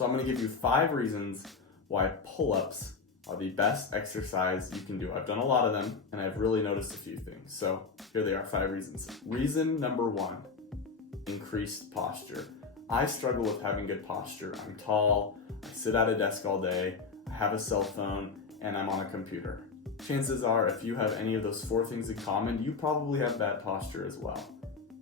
So I'm going to give you 5 reasons why pull-ups are the best exercise you can do. I've done a lot of them, and I've really noticed a few things. So here they are, 5 reasons. Reason number 1, increased posture. I struggle with having good posture. I'm tall, I sit at a desk all day, I have a cell phone, and I'm on a computer. Chances are, if you have any of those 4 things in common, you probably have bad posture as well.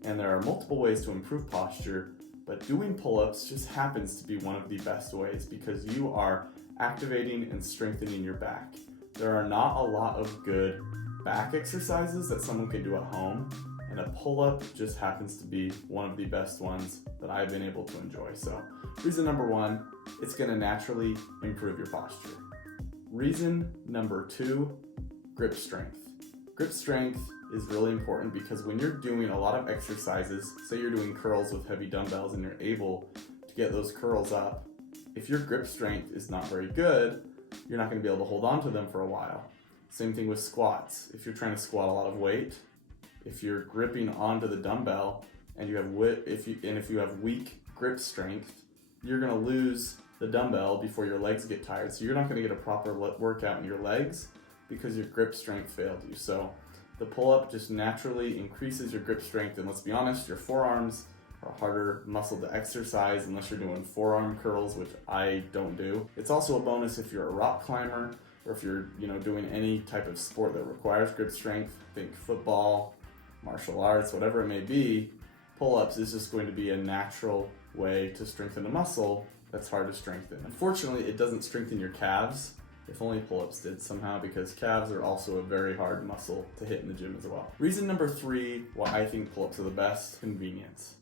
And there are multiple ways to improve posture, but doing pull-ups just happens to be one of the best ways because you are activating and strengthening your back. There are not a lot of good back exercises that someone can do at home, and a pull-up just happens to be one of the best ones that I've been able to enjoy. So reason number 1, it's going to naturally improve your posture. Reason number 2, grip strength. Grip strength is really important because when you're doing a lot of exercises, say you're doing curls with heavy dumbbells and you're able to get those curls up, if your grip strength is not very good, you're not going to be able to hold on to them for a while. Same thing with squats. If you're trying to squat a lot of weight, if you're gripping onto the dumbbell and if you have weak grip strength, you're going to lose the dumbbell before your legs get tired. So you're not going to get a proper workout in your legs because your grip strength failed you. So the pull-up just naturally increases your grip strength, and let's be honest, your forearms are a harder muscle to exercise unless you're doing forearm curls, which I don't do. It's also a bonus if you're a rock climber or if you're doing any type of sport that requires grip strength. Think football, martial arts, whatever it may be. Pull-ups is just going to be a natural way to strengthen a muscle that's hard to strengthen. Unfortunately, it doesn't strengthen your calves. If only pull-ups did somehow, because calves are also a very hard muscle to hit in the gym as well. Reason number 3 why I think pull-ups are the best: convenience.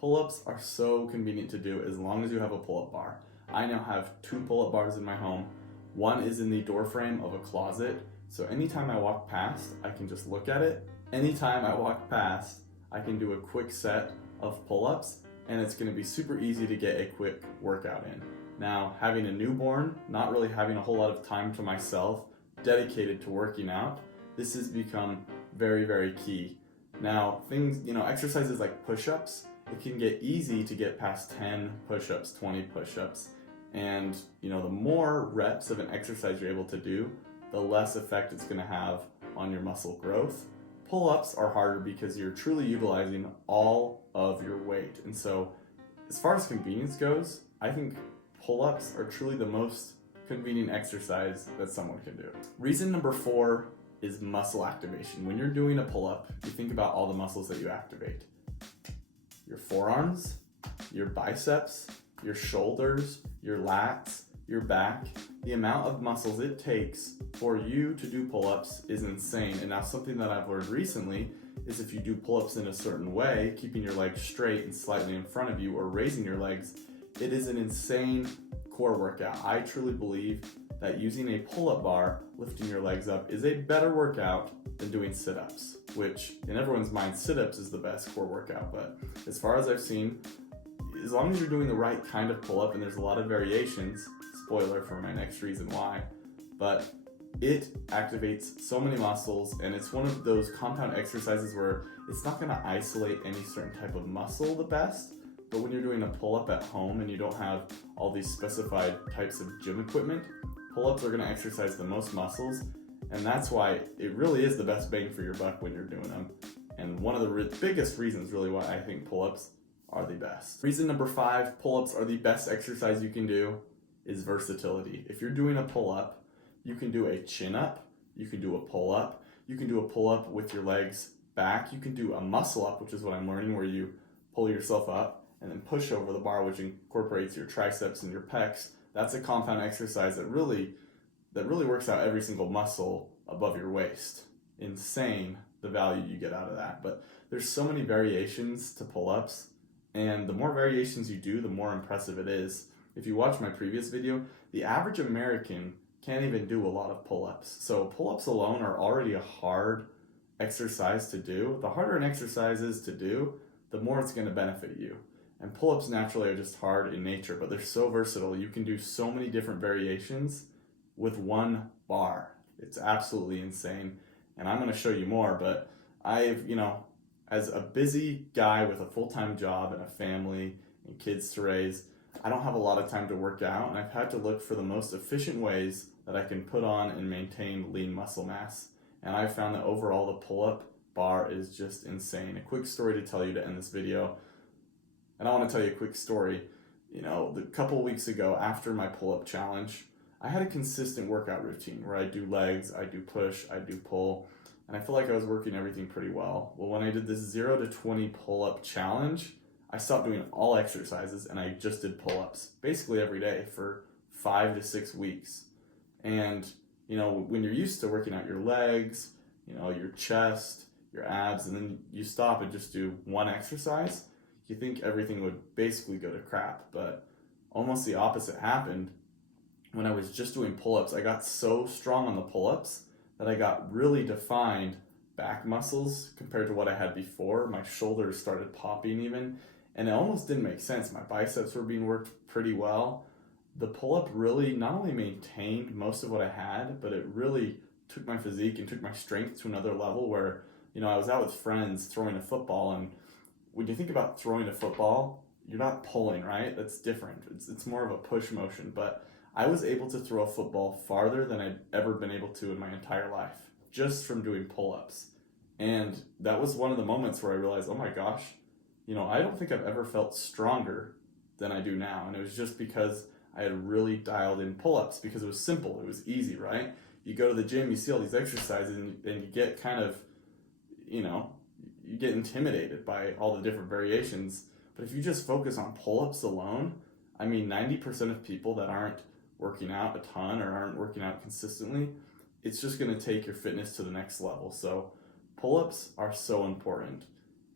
Pull-ups are so convenient to do as long as you have a pull-up bar. I now have 2 pull-up bars in my home. One is in the door frame of a closet, so anytime I walk past, I can just look at it. Anytime I walk past, I can do a quick set of pull-ups, and it's going to be super easy to get a quick workout in. Now, having a newborn, not really having a whole lot of time to myself dedicated to working out, this has become very, very key. Now, exercises like push-ups, it can get easy to get past 10 push-ups, 20 push-ups, and the more reps of an exercise you're able to do, the less effect it's going to have on your muscle growth. Pull-ups are harder because you're truly utilizing all of your weight. And so, as far as convenience goes, I think pull-ups are truly the most convenient exercise that someone can do. Reason number 4 is muscle activation. When you're doing a pull-up, you think about all the muscles that you activate. Your forearms, your biceps, your shoulders, your lats, your back. The amount of muscles it takes for you to do pull-ups is insane. And now something that I've learned recently is if you do pull-ups in a certain way, keeping your legs straight and slightly in front of you or raising your legs, it is an insane core workout. I truly believe that using a pull-up bar, lifting your legs up, is a better workout than doing sit-ups, which in everyone's mind, sit-ups is the best core workout. But as far as I've seen, as long as you're doing the right kind of pull-up, and there's a lot of variations, spoiler for my next reason why, but it activates so many muscles, and it's one of those compound exercises where it's not going to isolate any certain type of muscle the best, but when you're doing a pull-up at home and you don't have all these specified types of gym equipment, pull-ups are going to exercise the most muscles, and that's why it really is the best bang for your buck when you're doing them. And one of the biggest reasons really why I think pull-ups are the best. Reason number 5, pull-ups are the best exercise you can do, is versatility. If you're doing a pull-up, you can do a chin-up, you can do a pull-up, you can do a pull-up with your legs back, you can do a muscle-up, which is what I'm learning, where you pull yourself up and then push over the bar, which incorporates your triceps and your pecs. That's a compound exercise that really works out every single muscle above your waist. Insane the value you get out of that. But there's so many variations to pull-ups, and the more variations you do, the more impressive it is. If you watch my previous video, the average American can't even do a lot of pull-ups. So pull-ups alone are already a hard exercise to do. The harder an exercise is to do, the more it's going to benefit you. And pull-ups naturally are just hard in nature, but they're so versatile. You can do so many different variations with one bar. It's absolutely insane. And I'm going to show you more, but I've, as a busy guy with a full-time job and a family and kids to raise, I don't have a lot of time to work out, and I've had to look for the most efficient ways that I can put on and maintain lean muscle mass. And I've found that overall the pull-up bar is just insane. A quick story to tell you to end this video, and I want to tell you a quick story. A couple weeks ago after my pull-up challenge, I had a consistent workout routine where I do legs, I do push, I do pull, and I feel like I was working everything pretty well. Well, when I did this 0 to 20 pull-up challenge, I stopped doing all exercises and I just did pull-ups basically every day for 5 to 6 weeks. And when you're used to working out your legs, your chest, your abs, and then you stop and just do one exercise, you think everything would basically go to crap. But almost the opposite happened. When I was just doing pull-ups, I got so strong on the pull-ups that I got really defined back muscles compared to what I had before. My shoulders started popping even, and it almost didn't make sense. My biceps were being worked pretty well. The pull-up really not only maintained most of what I had, but it really took my physique and took my strength to another level where, I was out with friends throwing a football, and when you think about throwing a football, you're not pulling, right? That's different. It's more of a push motion, but I was able to throw a football farther than I'd ever been able to in my entire life, just from doing pull-ups. And that was one of the moments where I realized, oh my gosh, I don't think I've ever felt stronger than I do now. And it was just because I had really dialed in pull-ups, because it was simple, it was easy, right? You go to the gym, you see all these exercises, and you get kind of, you get intimidated by all the different variations. But if you just focus on pull-ups alone, 90% of people that aren't working out a ton or aren't working out consistently, it's just going to take your fitness to the next level. So pull-ups are so important.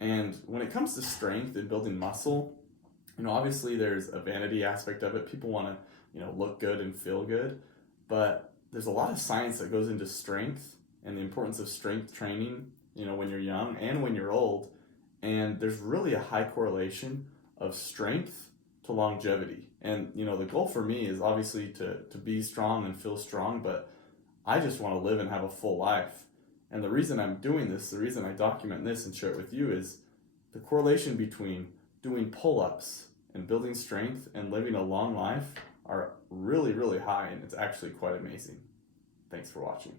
And when it comes to strength and building muscle, obviously there's a vanity aspect of it. People want to, look good and feel good, but there's a lot of science that goes into strength and the importance of strength training, when you're young and when you're old. And there's really a high correlation of strength to longevity. And, the goal for me is obviously to be strong and feel strong, but I just want to live and have a full life. And the reason I'm doing this, the reason I document this and share it with you, is the correlation between doing pull-ups and building strength and living a long life are really, really high, and it's actually quite amazing. Thanks for watching.